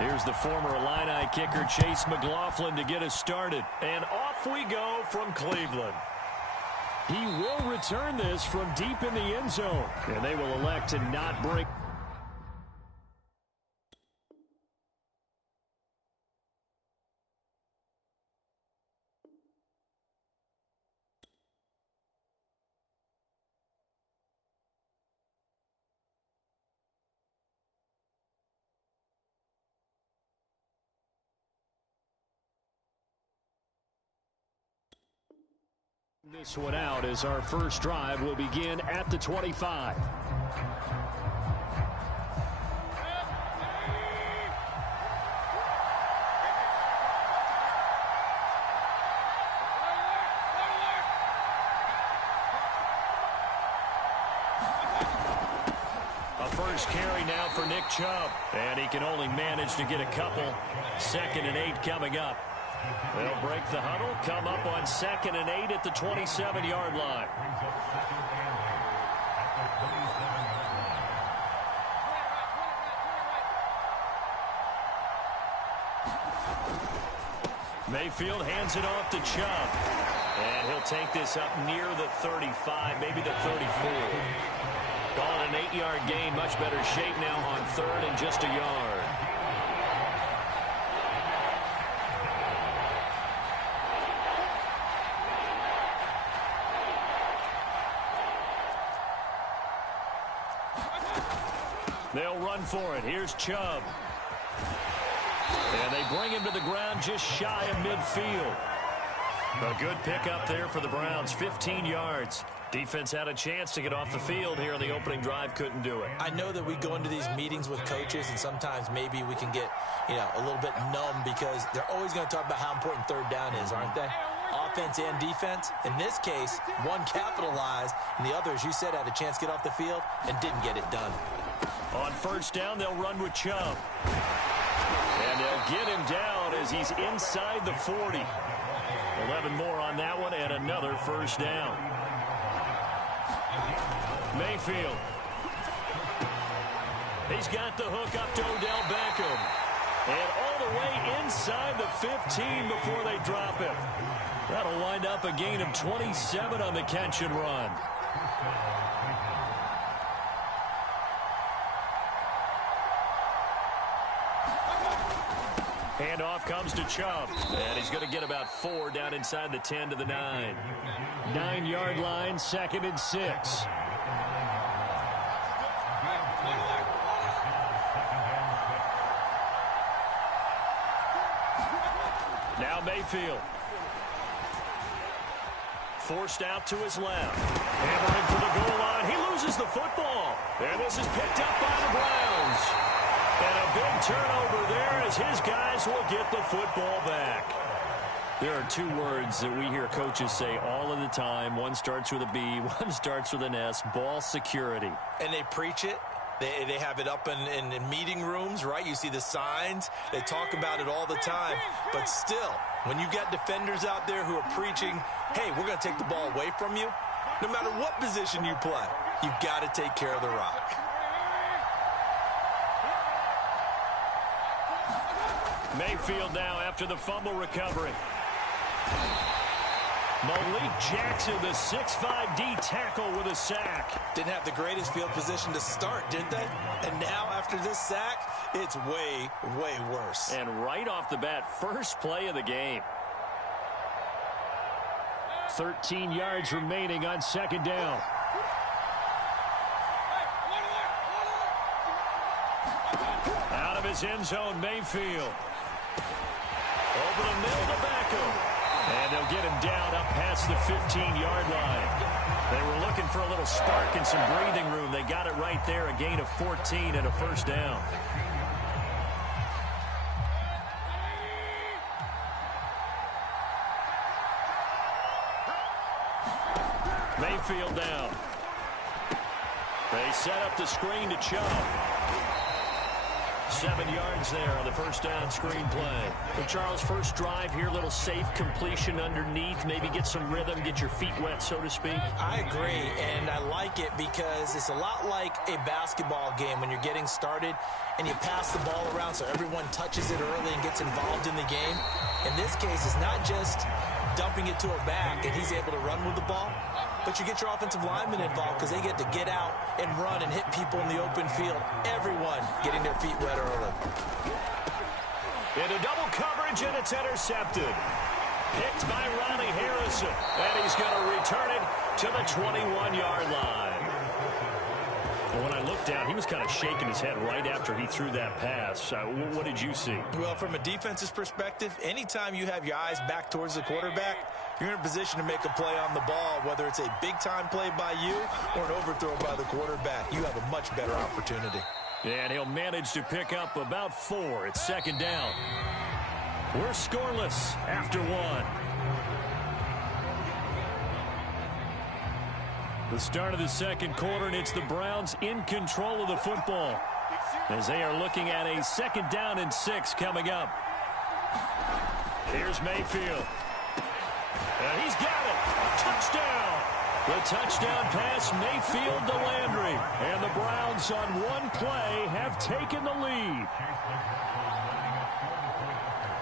Here's the former Illini kicker Chase McLaughlin to get us started. And off we go from Cleveland. He will return this from deep in the end zone. And they will elect to not bring... This one out as our first drive will begin at the 25. A first carry now for Nick Chubb, and he can only manage to get a couple. 2nd and 8 coming up. They'll break the huddle, come up on 2nd and 8 at the 27-yard line. Mayfield hands it off to Chubb. And he'll take this up near the 35, maybe the 34. Call it an 8-yard gain, much better shape now on 3rd and just a yard. They'll run for it. Here's Chubb. And they bring him to the ground just shy of midfield. A good pickup there for the Browns, 15 yards. Defense had a chance to get off the field here on the opening drive, couldn't do it. I know that we go into these meetings with coaches, and sometimes maybe we can get, a little bit numb because they're always going to talk about how important 3rd down is, aren't they? Offense and defense. In this case, one capitalized, and the other, as you said, had a chance to get off the field and didn't get it done. On 1st down, they'll run with Chubb. And they'll get him down as he's inside the 40. 11 more on that one and another 1st down. Mayfield. He's got the hook up to Odell Beckham. And all the way inside the 15 before they drop him. That'll wind up a gain of 27 on the catch and run. Handoff comes to Chubb. And he's going to get about 4 down inside the 10 to the 9. 9-yard line, 2nd and 6. Now Mayfield. Forced out to his left. Hammering for the goal line. He loses the football. And this is picked up by the Browns. And a big turnover there as his guys will get the football back. There are 2 words that we hear coaches say all of the time. One starts with a B, one starts with an S, ball security. And they preach it. They have it up in meeting rooms, right? You see the signs. They talk about it all the time. But still, when you got defenders out there who are preaching, hey, we're going to take the ball away from you, no matter what position you play, you've got to take care of the rock. Mayfield now after the fumble recovery. Malik Jackson, the 6'5" D tackle with a sack. Didn't have the greatest field position to start, did they? And now after this sack, it's way, way worse. And right off the bat, first play of the game. 13 yards remaining on 2nd down. Out of his end zone, Mayfield. Over the middle to Beckham. And they'll get him down up past the 15-yard line. They were looking for a little spark and some breathing room. They got it right there, a gain of 14 and a 1st down. Mayfield down. They set up the screen to Chubb. 7 yards there on the first down screen play. So Charles, first drive here, little safe completion underneath, maybe get some rhythm, get your feet wet, so to speak. I agree, and I like it because it's a lot like a basketball game when you're getting started and you pass the ball around so everyone touches it early and gets involved in the game. In this case, it's not just dumping it to a back and he's able to run with the ball, but you get your offensive linemen involved because they get to get out and run and hit people in the open field. Everyone getting their feet wet early. Into double coverage, and it's intercepted. Picked by Ronnie Harrison, and he's going to return it to the 21-yard line. Well, when I looked down, he was kind of shaking his head right after he threw that pass. What did you see? Well, from a defense's perspective, anytime you have your eyes back towards the quarterback, you're in a position to make a play on the ball, whether it's a big-time play by you or an overthrow by the quarterback. You have a much better opportunity. And he'll manage to pick up about 4. It's second down. We're scoreless after 1. The start of the second quarter, and it's the Browns in control of the football as they are looking at a 2nd down and 6 coming up. Here's Mayfield. And he's got it. Touchdown. The touchdown pass, Mayfield to Landry. And the Browns on one play have taken the lead.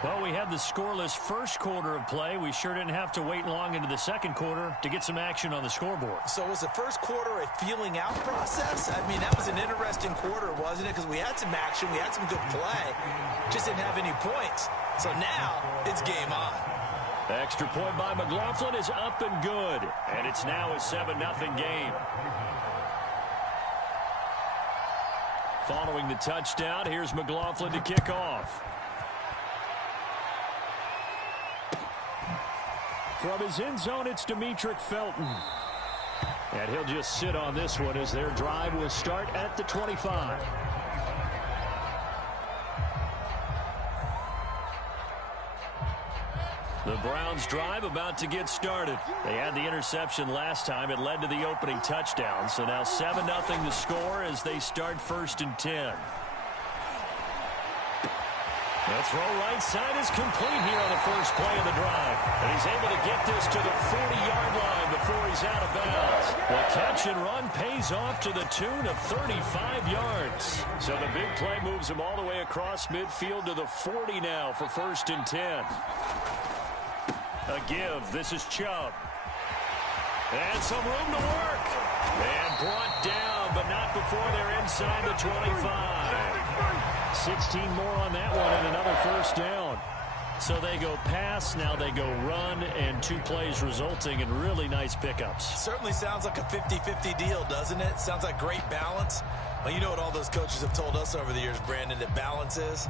Well, we had the scoreless first quarter of play. We sure didn't have to wait long into the second quarter to get some action on the scoreboard. So was the first quarter a feeling out process? I mean, that was an interesting quarter, wasn't it? Because we had some action, we had some good play, just didn't have any points. So now it's game on. Extra point by McLaughlin is up and good. And it's now a 7-0 game. Following the touchdown, here's McLaughlin to kick off. From his end zone, it's Demetric Felton. And he'll just sit on this one as their drive will start at the 25. The Browns drive about to get started. They had the interception last time. It led to the opening touchdown. So now 7-0 the score as they start 1st and 10. The throw right side is complete here on the first play of the drive. And he's able to get this to the 40-yard line before he's out of bounds. The catch and run pays off to the tune of 35 yards. So the big play moves him all the way across midfield to the 40 now for 1st and 10. A give. This is Chubb. And some room to work. And brought down, but not before they're inside the 25. 16 more on that one and another 1st down. So they go pass, now they go run, and 2 plays resulting in really nice pickups. Certainly sounds like a 50-50 deal, doesn't it? Sounds like great balance. Well, you know what all those coaches have told us over the years, Brandon, that balance is?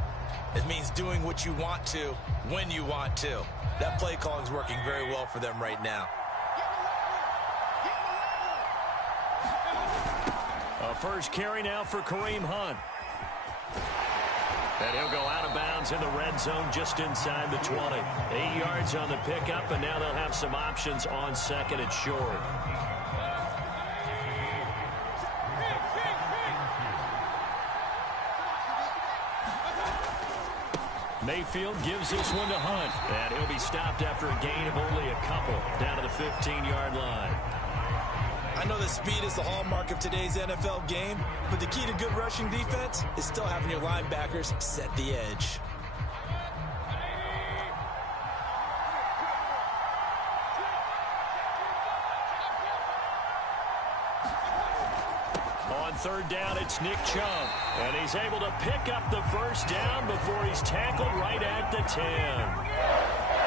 It means doing what you want to when you want to. That play calling is working very well for them right now. A first carry now for Kareem Hunt. And he'll go out of bounds in the red zone just inside the 20. 8 yards on the pickup, and now they'll have some options on 2nd and short. Mayfield gives this one to Hunt, and he'll be stopped after a gain of only a couple down to the 15-yard line. I know that speed is the hallmark of today's NFL game, but the key to good rushing defense is still having your linebackers set the edge. On 3rd down, it's Nick Chubb, and he's able to pick up the 1st down before he's tackled right at the 10.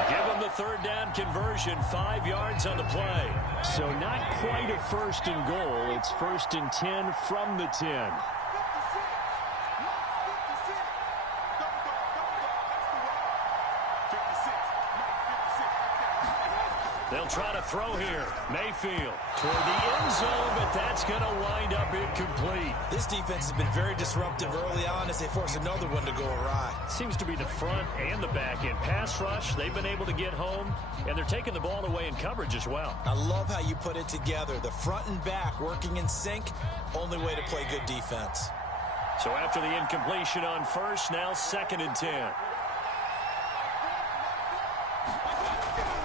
Give him the 3rd down conversion, 5 yards on the play. So not quite a 1st and goal. It's 1st and 10 from the 10. They'll try to throw here. Mayfield toward the end zone, but that's going to wind up incomplete. This defense has been very disruptive early on as they force another one to go awry. Seems to be the front and the back end. Pass rush, they've been able to get home, and they're taking the ball away in coverage as well. I love how you put it together. The front and back working in sync, only way to play good defense. So after the incompletion on first, now 2nd and 10.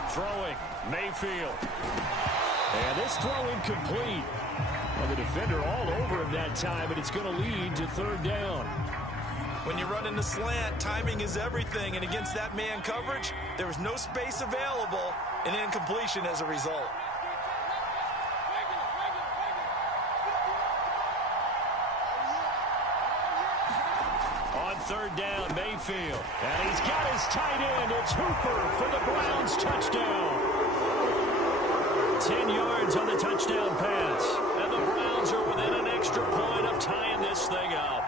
Throwing, Mayfield. And this throw incomplete. Well, the defender all over him that time, but it's going to lead to 3rd down. When you run in the slant, timing is everything, and against that man coverage, there was no space available, and incompletion as a result. On 3rd down, Mayfield. And he's got his tight end. It's Hooper for the Browns touchdown. 10 yards on the touchdown pass. And the Browns are within an extra point of tying this thing up.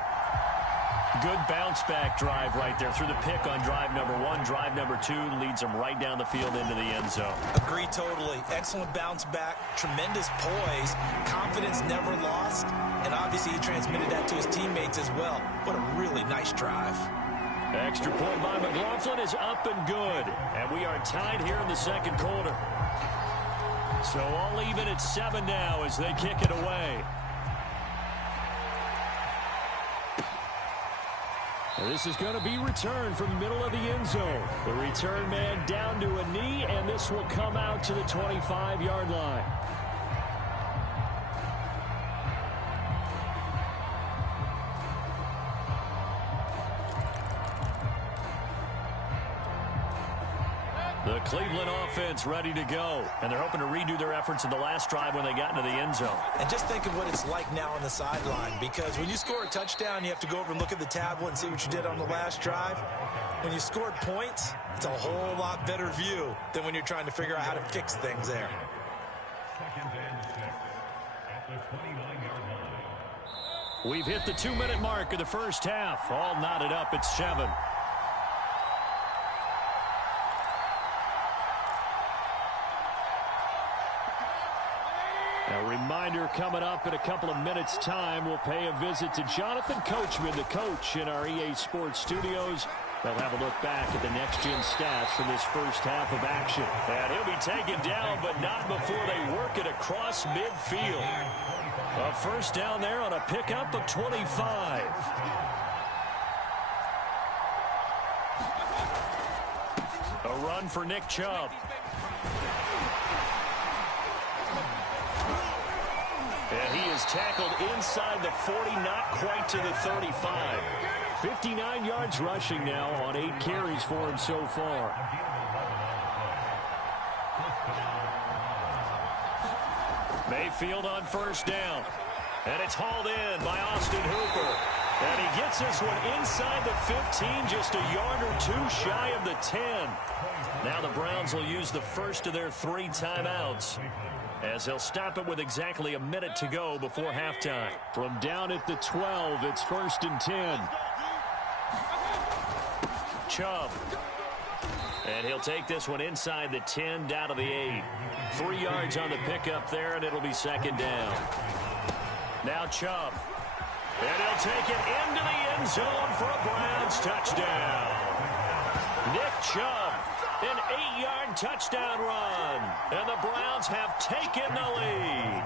Good bounce-back drive right there through the pick on drive number 1. Drive number 2 leads them right down the field into the end zone. Agree totally. Excellent bounce back, tremendous poise, confidence never lost, and obviously he transmitted that to his teammates as well. What a really nice drive. Extra point by McLaughlin is up and good. And we are tied here in the 2nd quarter. So all even at 7 now as they kick it away. This is going to be returned from the middle of the end zone. The return man down to a knee, and this will come out to the 25-yard line. The Cleveland offense ready to go, and they're hoping to redo their efforts in the last drive when they got into the end zone. And just think of what it's like now on the sideline, because when you score a touchdown, you have to go over and look at the tablet and see what you did on the last drive. When you scored points, it's a whole lot better view than when you're trying to figure out how to fix things there. We've hit the 2-minute mark of the first half. All knotted up at 7. A reminder coming up in a couple of minutes' time. We'll pay a visit to Jonathan Coachman, the coach in our EA Sports studios. They'll have a look back at the next-gen stats from this first half of action. And he'll be taken down, but not before they work it across midfield. A first down there on a pickup of 25. A run for Nick Chubb. And he is tackled inside the 40, not quite to the 35. 59 yards rushing now on 8 carries for him so far. Mayfield on first down. And it's hauled in by Austin Hooper. And he gets this one inside the 15, just a yard or 2 shy of the 10. Now the Browns will use the first of their 3 timeouts, as they'll stop it with exactly a minute to go before halftime. From down at the 12, it's 1st and 10. Chubb. And he'll take this one inside the 10, down to the 8. 3 yards on the pickup there, and it'll be 2nd down. Now Chubb. And he'll take it into the end zone for a Browns touchdown. Nick Chubb, an 8-yard touchdown run. And the Browns have taken the lead.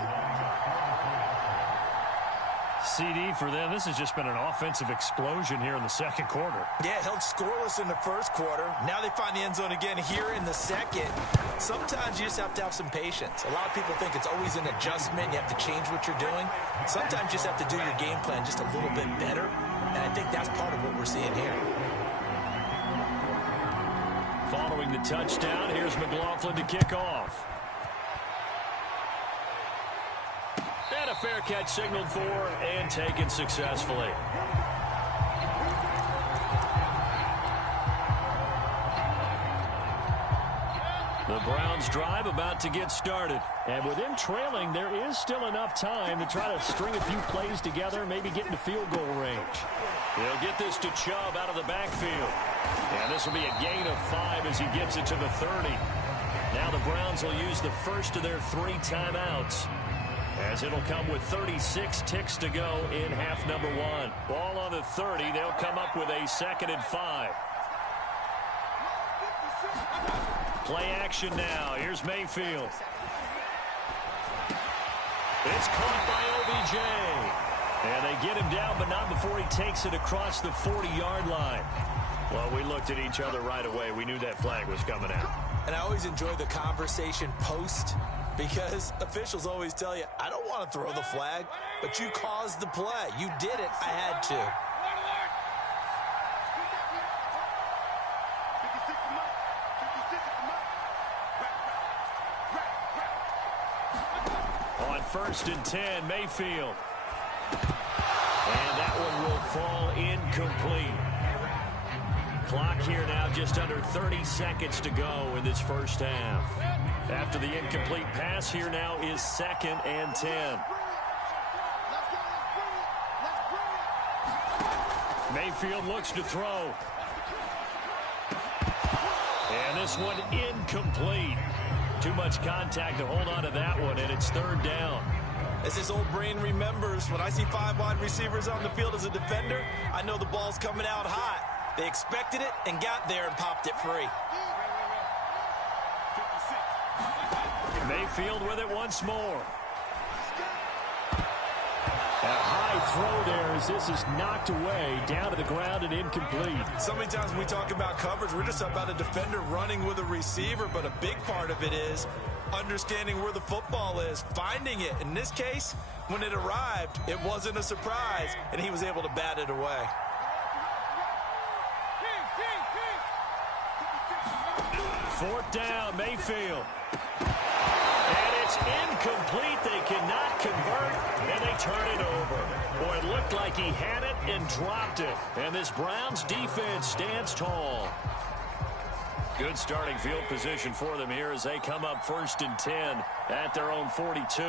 CD for them. This has just been an offensive explosion here in the 2nd quarter. Yeah, held scoreless in the 1st quarter. Now they find the end zone again here in the 2nd. Sometimes you just have to have some patience. A lot of people think it's always an adjustment. You have to change what you're doing. Sometimes you just have to do your game plan just a little bit better. And I think that's part of what we're seeing here. Following the touchdown, here's McLaughlin to kick off. And a fair catch signaled for and taken successfully. The Browns drive about to get started. And with them trailing, there is still enough time to try to string a few plays together, maybe get into field goal range. They'll get this to Chubb out of the backfield. And this will be a gain of 5 as he gets it to the 30. Now the Browns will use the first of their 3 timeouts, as it'll come with 36 ticks to go in half number 1. Ball on the 30. They'll come up with a 2nd and 5. Play action now. Here's Mayfield. It's caught by OBJ. And they get him down, but not before he takes it across the 40-yard line. Well, we looked at each other right away. We knew that flag was coming out. And I always enjoy the conversation post, because officials always tell you, I don't want to throw the flag, but you caused the play. You did it. I had to. On 1st and 10, Mayfield. And that one will fall incomplete. Clock here now, just under 30 seconds to go in this first half. After the incomplete pass, here now is 2nd and 10. Mayfield looks to throw. And this one incomplete. Too much contact to hold on to that one, and it's 3rd down. As his old brain remembers, when I see 5 wide receivers on the field as a defender, I know the ball's coming out hot. They expected it and got there and popped it free. Mayfield with it once more. A high throw there as this is knocked away, down to the ground and incomplete. So many times when we talk about coverage, we're just about a defender running with a receiver, but a big part of it is understanding where the football is, finding it. In this case, when it arrived, it wasn't a surprise, and he was able to bat it away. 4th down, Mayfield. And it's incomplete. They cannot convert, and they turn it over. Boy, it looked like he had it and dropped it. And this Browns defense stands tall. Good starting field position for them here as they come up 1st and 10 at their own 42.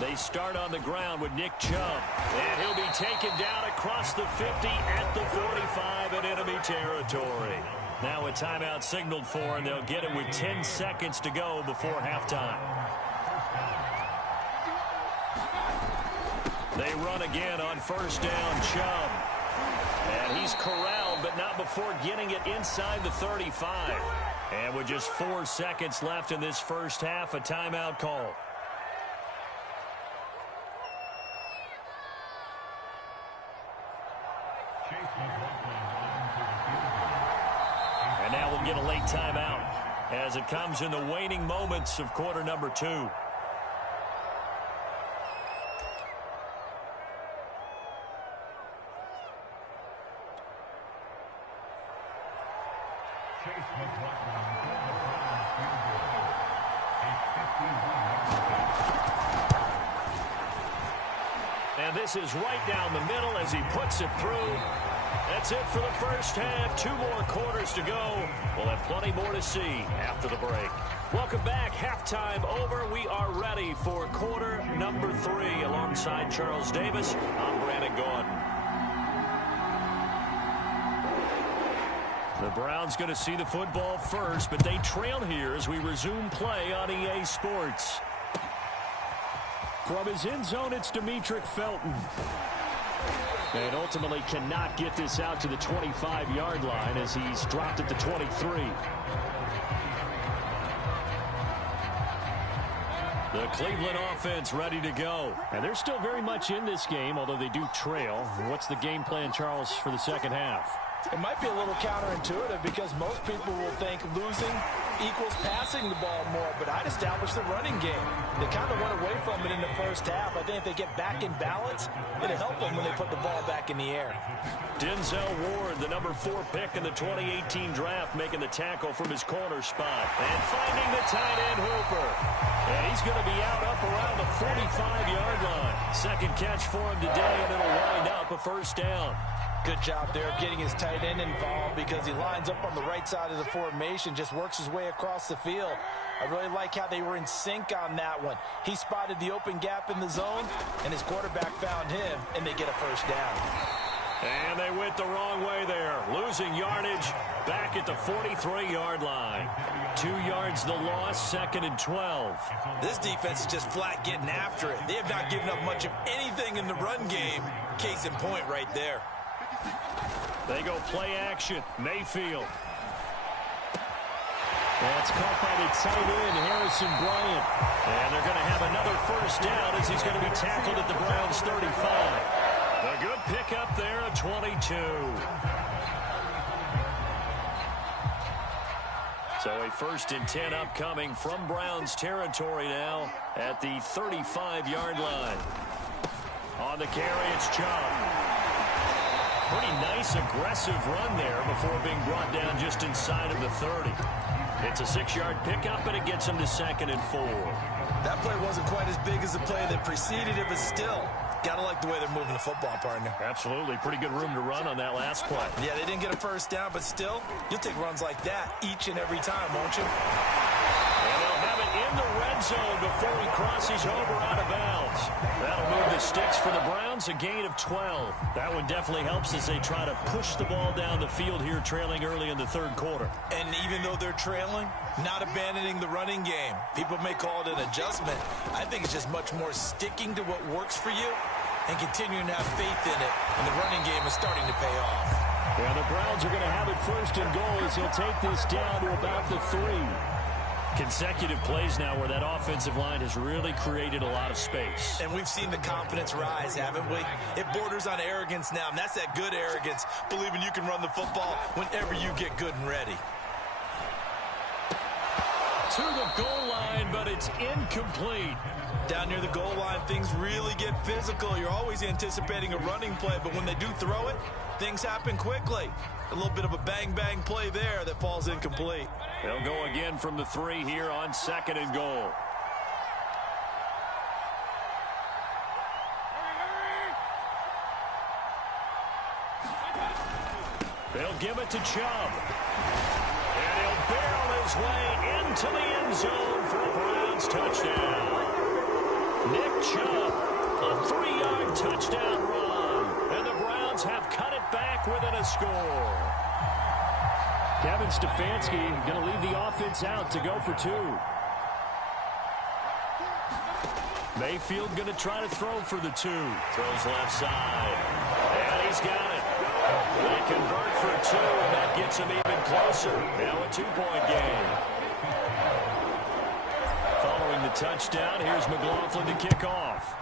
They start on the ground with Nick Chubb. And he'll be taken down across the 50 at the 45 in enemy territory. Now a timeout signaled for, and they'll get it with 10 seconds to go before halftime. They run again on 1st down, Chubb. And he's corralled, but not before getting it inside the 35. And with just 4 seconds left in this first half, a timeout call. And now we'll get a late timeout as it comes in the waning moments of quarter number 2. And this is right down the middle as he puts it through. That's it for the first half. 2 more quarters to go. We'll have plenty more to see after the break. Welcome back. Halftime over. We are ready for quarter number 3. Alongside Charles Davis, I'm Brandon Gordon. The Browns going to see the football first, but they trail here as we resume play on EA Sports. From his end zone, it's Demetric Felton. And ultimately cannot get this out to the 25-yard line as he's dropped at the 23. The Cleveland offense ready to go. And they're still very much in this game, although they do trail. What's the game plan, Charles, for the second half? It might be a little counterintuitive because most people will think losing equals passing the ball more, but I'd establish the running game. They kind of went away from it in the first half. I think if they get back in balance, it'll help them when they put the ball back in the air. Denzel Ward, the number 4 pick in the 2018 draft, making the tackle from his corner spot. And finding the tight end Hooper. And he's going to be out up around the 45-yard line. Second catch for him today, and it'll wind up a first down. Good job there of getting his tight end involved because he lines up on the right side of the formation, just works his way across the field. I really like how they were in sync on that one. He spotted the open gap in the zone, and his quarterback found him, and they get a first down. And they went the wrong way there, losing yardage back at the 43-yard line. 2 yards the loss, 2nd and 12. This defense is just flat getting after it. They have not given up much of anything in the run game. Case in point right there. They go play action. Mayfield. That's caught by the tight end, Harrison Bryant. And they're going to have another first down as he's going to be tackled at the Browns' 35. A good pickup there at 22. So a 1st and 10 upcoming from Browns territory now at the 35-yard line. On the carry, it's Chubb. Pretty nice, aggressive run there before being brought down just inside of the 30. It's a 6-yard pickup, and it gets him to 2nd and 4. That play wasn't quite as big as the play that preceded it, but still, gotta like the way they're moving the football, partner. Absolutely. Pretty good room to run on that last play. Yeah, they didn't get a first down, but still, you'll take runs like that each and every time, won't you? And they'll have it in the red zone before he crosses over out of bounds. That'll move the sticks for the Browns, a gain of 12. That one definitely helps as they try to push the ball down the field here, trailing early in the 3rd quarter. And even though they're trailing, not abandoning the running game. People may call it an adjustment. I think it's just much more sticking to what works for you and continuing to have faith in it. And the running game is starting to pay off. Yeah, the Browns are going to have it 1st and goal as he'll take this down to about the 3. Consecutive plays now where that offensive line has really created a lot of space. And we've seen the confidence rise, haven't we? It borders on arrogance now, and that's that good arrogance, believing you can run the football whenever you get good and ready. To the goal line, but it's incomplete. Down near the goal line, things really get physical. You're always anticipating a running play, but when they do throw it, things happen quickly. A little bit of a bang-bang play there that falls incomplete. They'll go again from the 3 here on 2nd and goal. They'll give it to Chubb. And he'll barrel his way into the end zone for a Browns touchdown. Nick Chubb, a 3-yard touchdown run. And the Browns have cut it back within a score. Kevin Stefanski going to leave the offense out to go for 2. Mayfield going to try to throw for the 2. Throws left side. And he's got it. They convert for 2, and that gets him even closer. Now a 2-point game. Following the touchdown, here's McLaughlin to kick off.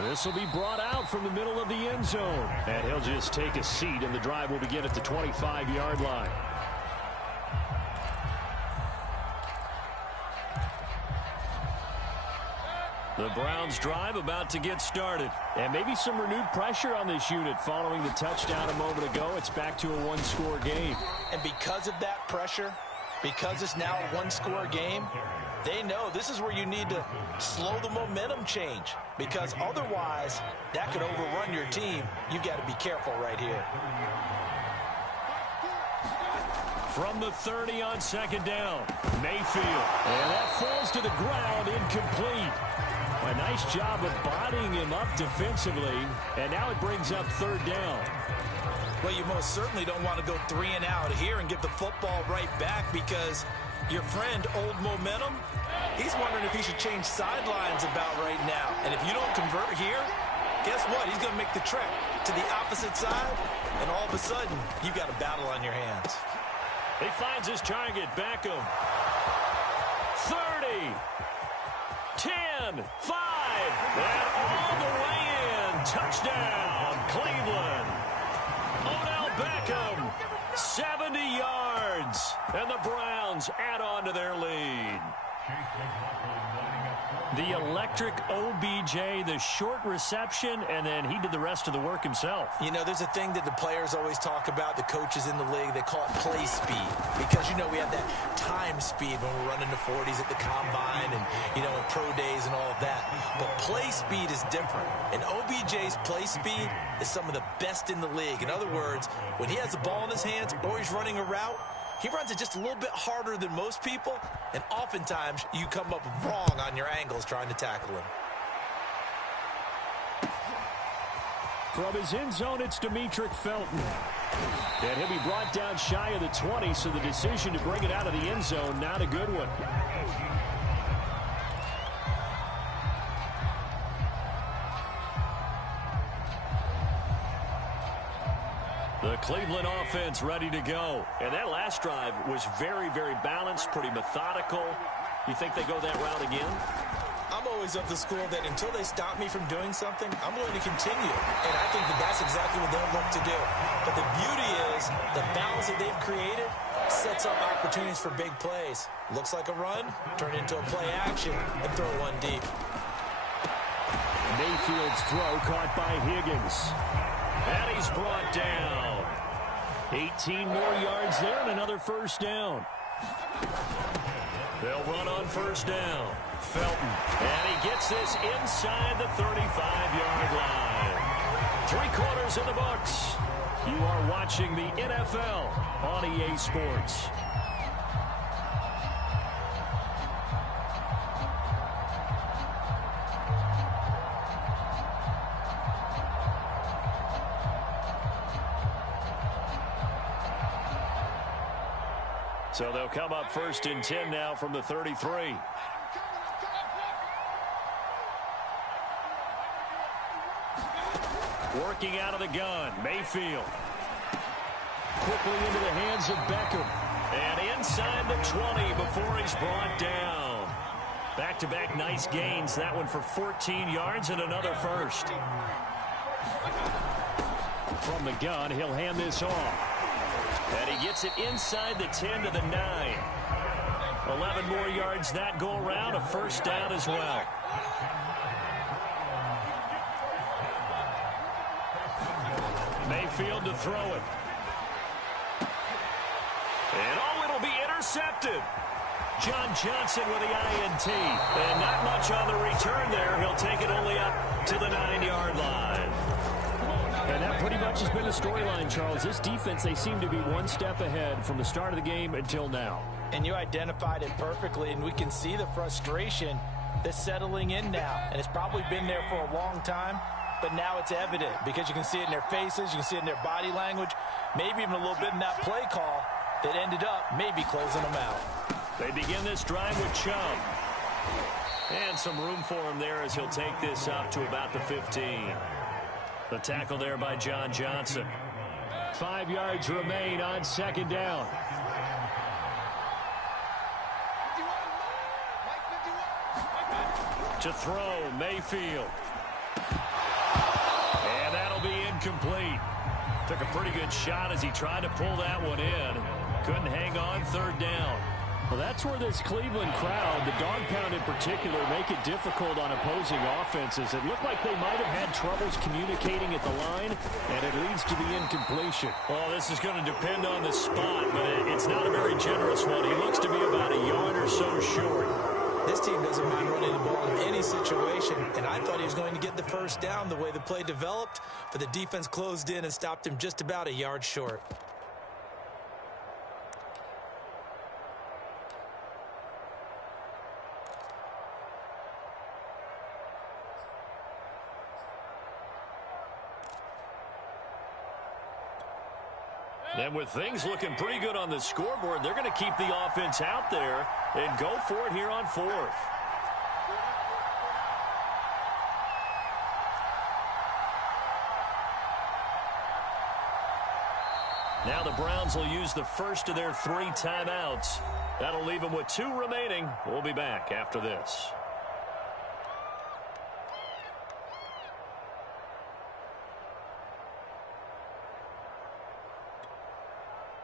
This will be brought out from the middle of the end zone. And he'll just take a seat, and the drive will begin at the 25-yard line. The Browns drive about to get started. And maybe some renewed pressure on this unit following the touchdown a moment ago. It's back to a 1-score game. And because of that pressure, because it's now a 1-score game, they know this is where you need to slow the momentum change, because otherwise that could overrun your team. You've got to be careful right here. From the 30 on 2nd down, Mayfield. And that falls to the ground, incomplete. A nice job of bodying him up defensively, and now it brings up 3rd down. Well, you most certainly don't want to go 3 and out here and give the football right back, because your friend, Old Momentum, he's wondering if he should change sidelines about right now. And if you don't convert here, guess what? He's going to make the trek to the opposite side, and all of a sudden, you've got a battle on your hands. He finds his target, Beckham. 30, 10, 5, and all the way in. Touchdown, Cleveland. Odell Beckham, 70 yards, and the Browns add on to their lead. The electric OBJ, the short reception, and then he did the rest of the work himself. You know, there's a thing that the players always talk about, the coaches in the league, they call it play speed. Because, you know, we have that time speed when we're running the 40s at the combine and, you know, in pro days and all of that. But play speed is different. And OBJ's play speed is some of the best in the league. In other words, when he has the ball in his hands or he's running a route, he runs it just a little bit harder than most people, and oftentimes you come up wrong on your angles trying to tackle him. From his end zone, it's Demetric Felton. And he'll be brought down shy of the 20, so the decision to bring it out of the end zone, not a good one. The Cleveland offense ready to go. And that last drive was very, very balanced, pretty methodical. You think they go that route again? I'm always of the school that until they stop me from doing something, I'm going to continue. And I think that that's exactly what they'll look to do. But the beauty is the balance that they've created sets up opportunities for big plays. Looks like a run, turn into a play action, and throw one deep. Mayfield's throw caught by Higgins. And he's brought down. 18 more yards there and another first down. They'll run on first down. Felton. And he gets this inside the 35-yard line. 3 quarters in the books. You are watching the NFL on EA Sports. So they'll come up first and 10 now from the 33. Working out of the gun, Mayfield. Quickly into the hands of Beckham. And inside the 20 before he's brought down. Back-to-back nice gains. That one for 14 yards and another first. From the gun, he'll hand this off. And he gets it inside the 10 to the 9. 11 more yards that go around, a first down as well. Mayfield to throw it. And it'll be intercepted. John Johnson with the INT. And not much on the return there. He'll take it only up to the 9-yard line. And that pretty much has been the storyline, Charles. This defense, they seem to be one step ahead from the start of the game until now. And you identified it perfectly, and we can see the frustration that's settling in now. And it's probably been there for a long time, but now it's evident because you can see it in their faces, you can see it in their body language, maybe even a little bit in that play call that ended up maybe closing them out. They begin this drive with Chubb. And some room for him there as he'll take this up to about the 15. The tackle there by John Johnson. 5 yards remain on second down. To throw, Mayfield. And that'll be incomplete. Took a pretty good shot as he tried to pull that one in. Couldn't hang on, third down. Well, that's where this Cleveland crowd, the dog pound in particular, make it difficult on opposing offenses. It looked like they might have had troubles communicating at the line, and it leads to the incompletion. Well, this is going to depend on the spot, but it's not a very generous one. He looks to be about a yard or so short. This team doesn't mind running the ball in any situation, and I thought he was going to get the first down the way the play developed, but the defense closed in and stopped him just about a yard short. And with things looking pretty good on the scoreboard, they're going to keep the offense out there and go for it here on fourth. Now the Browns will use the first of their 3 timeouts. That'll leave them with 2 remaining. We'll be back after this.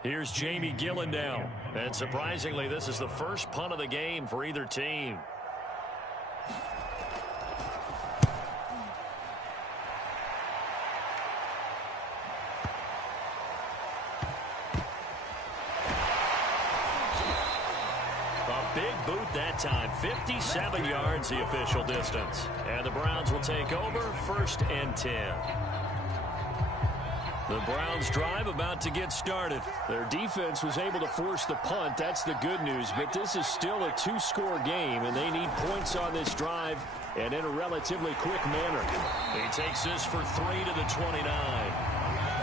Here's Jamie Gillen now. And surprisingly, this is the first punt of the game for either team. A big boot that time. 57 yards the official distance. And the Browns will take over, 1st and 10. The Browns drive about to get started. Their defense was able to force the punt. That's the good news. But this is still a 2-score game, and they need points on this drive and in a relatively quick manner. He takes this for 3 to the 29.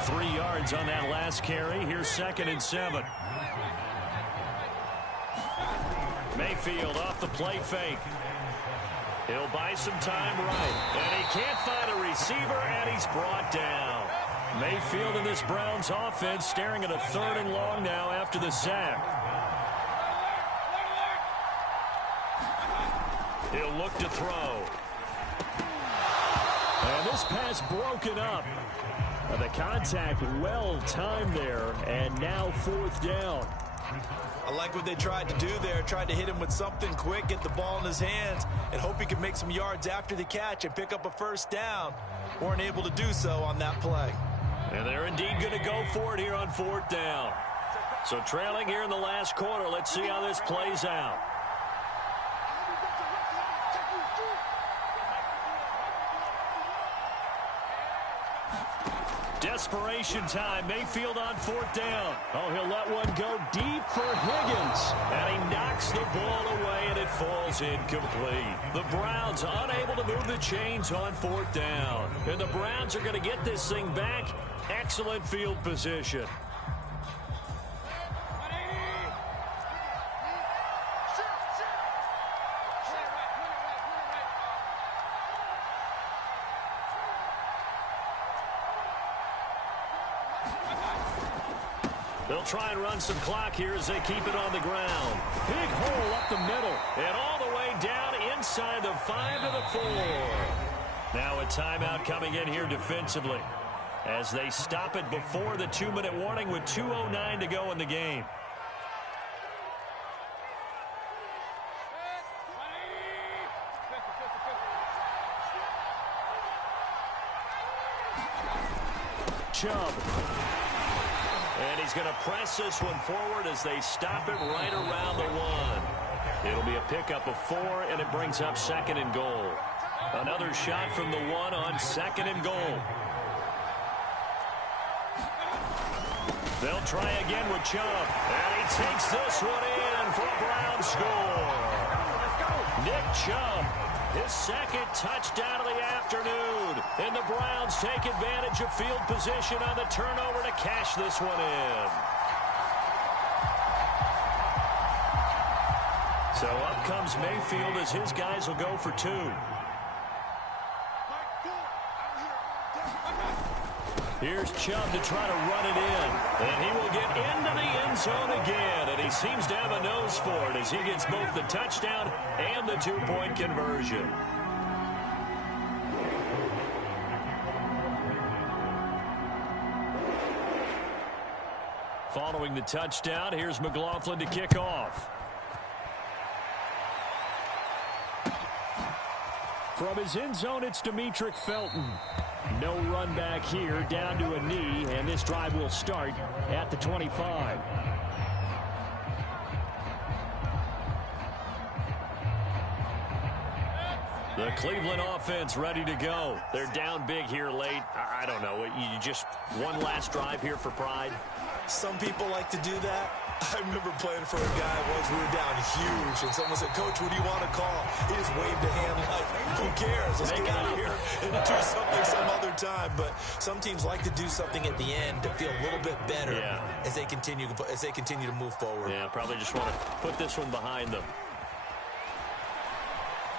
3 yards on that last carry. Here's 2nd and 7. Mayfield off the play fake. He'll buy some time right. And he can't find a receiver, and he's brought down. Mayfield and this Browns offense staring at a 3rd and long now after the sack. He'll look to throw. And this pass broken up. The contact well timed there, and now 4th down. I like what they tried to do there. Tried to hit him with something quick, get the ball in his hands, and hope he could make some yards after the catch and pick up a 1st down. Weren't able to do so on that play. And they're indeed going to go for it here on 4th down. So trailing here in the last quarter. Let's see how this plays out. Desperation time. Mayfield on 4th down. Oh, he'll let one go deep for Higgins. And he knocks the ball away, and it falls incomplete. The Browns unable to move the chains on 4th down. And the Browns are going to get this thing back. Excellent field position. They'll try and run some clock here as they keep it on the ground. Big hole up the middle and all the way down inside the 5 to the 4. Now a timeout coming in here defensively as they stop it before the 2-minute warning with 2:09 to go in the game. Chubb. And he's going to press this one forward as they stop it right around the 1. It'll be a pickup of 4, and it brings up 2nd and goal. Another shot from the 1 on 2nd and goal. They'll try again with Chubb. And he takes this one in for a Brown score. Nick Chubb, his 2nd touchdown of the afternoon. And the Browns take advantage of field position on the turnover to cash this one in. So up comes Mayfield as his guys will go for 2. Here's Chubb to try to run it in. And he will get into the end zone again. And he seems to have a nose for it as he gets both the touchdown and the 2-point conversion. Following the touchdown, here's McLaughlin to kick off. From his end zone, it's Demetric Felton. No run back here, down to a knee, and this drive will start at the 25. The Cleveland offense ready to go. They're down big here late. I don't know. You just one last drive here for pride. Some people like to do that. I remember playing for a guy once. We were down huge, and someone said, "Coach, what do you want to call?" He just waved a hand like, "Who cares? Let's get out of here and do something some other time." But some teams like to do something at the end to feel a little bit better as they continue to move forward. Yeah, probably just want to put this one behind them.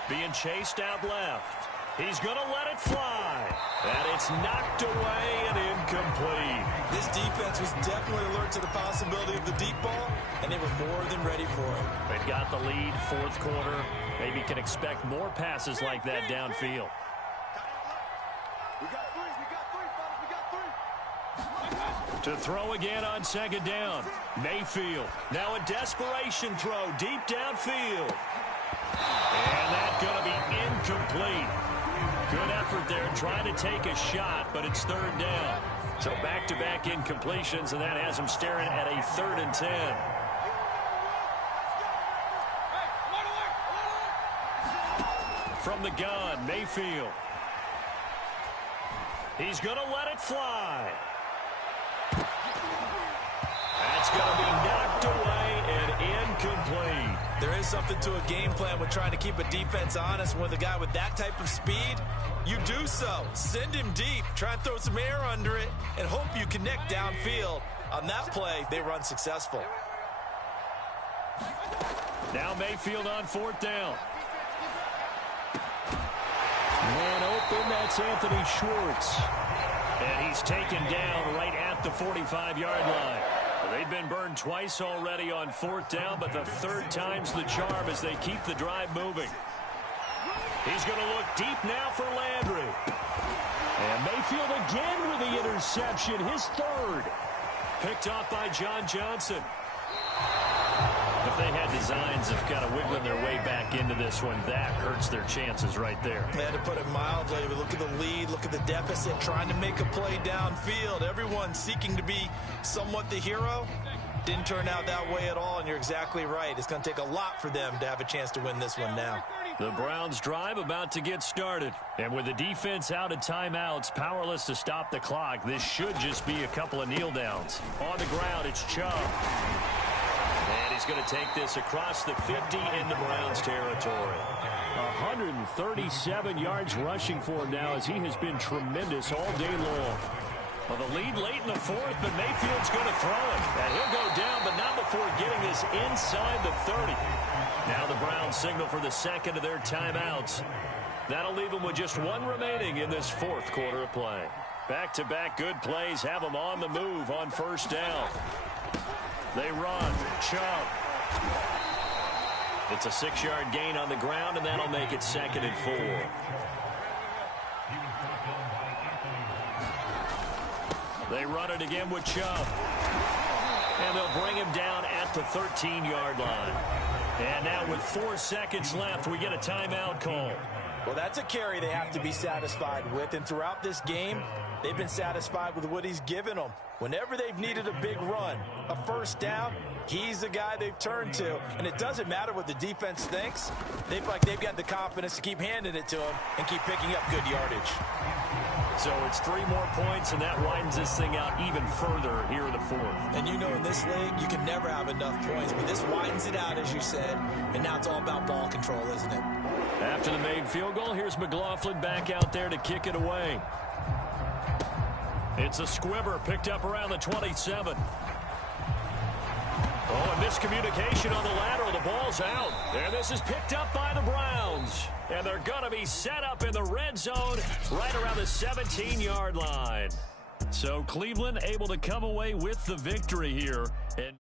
Being chased out left. He's going to let it fly. And it's knocked away and incomplete. This defense was definitely alert to the possibility of the deep ball, and they were more than ready for it. They've got the lead, 4th quarter. Maybe can expect more passes like that downfield. We got 3, fellas. We got 3. To throw again on 2nd down. Mayfield. Now a desperation throw deep downfield. And that's going to be incomplete. Good effort there trying to take a shot, but it's 3rd down. So back-to-back incompletions, and that has him staring at a 3rd and 10. From the gun, Mayfield. He's going to let it fly. That's going to be knocked away and incomplete. There is something to a game plan with trying to keep a defense honest. With a guy with that type of speed, you do so. Send him deep. Try and throw some air under it and hope you connect downfield. On that play, they run successful. Now Mayfield on 4th down. Man open, that's Anthony Schwartz. And he's taken down right at the 45-yard line. They've been burned twice already on 4th down, but the third time's the charm as they keep the drive moving. He's going to look deep now for Landry. And Mayfield again with the interception, his third. Picked off by John Johnson. If they had designs of kind of wiggling their way back into this one, that hurts their chances right there. They had to put it mildly, but look at the lead, look at the deficit, trying to make a play downfield. Everyone seeking to be somewhat the hero. Didn't turn out that way at all, and you're exactly right. It's going to take a lot for them to have a chance to win this one now. The Browns drive about to get started. And with the defense out of timeouts, powerless to stop the clock, this should just be a couple of kneel downs. On the ground, it's Chubb. And he's going to take this across the 50 into Browns territory. 137 yards rushing for him now as he has been tremendous all day long. Well, the lead late in the 4th, but Mayfield's going to throw it. And he'll go down, but not before getting this inside the 30. Now the Browns signal for the second of their timeouts. That'll leave them with just one remaining in this 4th quarter of play. Back-to-back good plays have them on the move on 1st down. They run. Chubb. It's a 6-yard gain on the ground, and that'll make it 2nd and 4. They run it again with Chubb. And they'll bring him down at the 13-yard line. And now with 4 seconds left, we get a timeout call. Well, that's a carry they have to be satisfied with. And throughout this game, they've been satisfied with what he's given them. Whenever they've needed a big run, a 1st down, he's the guy they've turned to. And it doesn't matter what the defense thinks. They've got the confidence to keep handing it to him and keep picking up good yardage. So it's 3 more points, and that widens this thing out even further here in the 4th. And you know in this league, you can never have enough points, but this widens it out, as you said, and now it's all about ball control, isn't it? After the made field goal, here's McLaughlin back out there to kick it away. It's a squibber picked up around the 27. Oh, a miscommunication on the lateral. The ball's out. And this is picked up by the Browns. And they're going to be set up in the red zone right around the 17-yard line. So Cleveland able to come away with the victory here. And